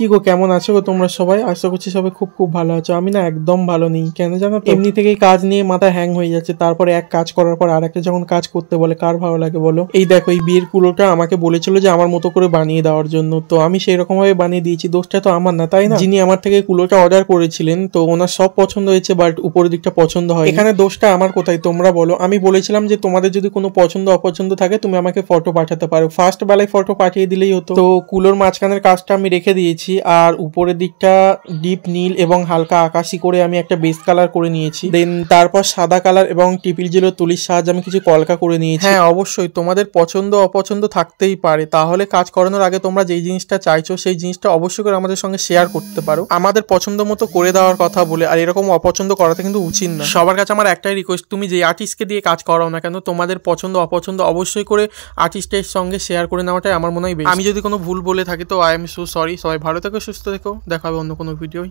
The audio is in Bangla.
কি গো, কেমন আছো গো তোমরা সবাই? আশা করছি সবাই খুব খুব ভালো আছো। আমি না একদম ভালো নেই, কেন জানো তো? এমনি থেকেই কাজ নিয়ে মাথা হ্যাং হয়ে যাচ্ছে, তারপরে এক কাজ করার পর আর একটা যখন কাজ করতে বলে কার ভালো লাগে বলো? এই দেখো, এই বিয়ের কুলোটা আমাকে বলেছিল যে আমার মতো করে বানিয়ে দেওয়ার জন্য, তো আমি সেই রকম ভাবে বানিয়ে দিয়েছি। দোষটা তো আমার না, তাই না? যিনি আমার থেকে কুলোটা অর্ডার করেছিলেন, তো ওনার সব পছন্দ হয়েছে, বাট উপরের দিকটা পছন্দ হয়। এখানে দোষটা আমার কোথায় তোমরা বলো? আমি বলেছিলাম যে তোমাদের যদি কোনো পছন্দ অপছন্দ থাকে তুমি আমাকে ফটো পাঠাতে পারো, ফার্স্ট বেলায় ফটো পাঠিয়ে দিলেই হতো। তো কুলোর মাঝখানের কাজটা আমি রেখে দিয়েছি, আর উপরের দিকটা ডিপ নীল এবং হালকা আকাশি করে আমি একটা বেস কালার করে নিয়েছি। দেন তারপর সাদা কালার এবং টিপিল জেলের তুলির সাহায্যে আমি কিছু কলকা করে নিয়েছি। হ্যাঁ, অবশ্যই তোমাদের পছন্দ অপছন্দ থাকতেই পারে, তাহলে কাজ করানোর আগে তোমরা যেই জিনিসটা চাইছো সেই জিনিসটা অবশ্যই করে আমাদের সঙ্গে শেয়ার করতে পারো, আমাদের পছন্দ মতো করে দেওয়ার কথা বলে। আর এরকম অপছন্দ করাতে কিন্তু উচিত না। সবার কাছে আমার একটাই রিকোয়েস্ট, তুমি যে আর্টিস্টকে দিয়ে কাজ করাও না কেন, তোমাদের পছন্দ অপছন্দ অবশ্যই করে আর্টিস্টের সঙ্গে শেয়ার করে নেওয়াটাই আমার মনে হয় বেস্ট। আমি যদি কোনো ভুল বলে থাকি তো আই এম সো সরি। সবাই ভালো থেকো, সুস্থ থেকো, দেখা হবে অন্য কোনো ভিডিওয়।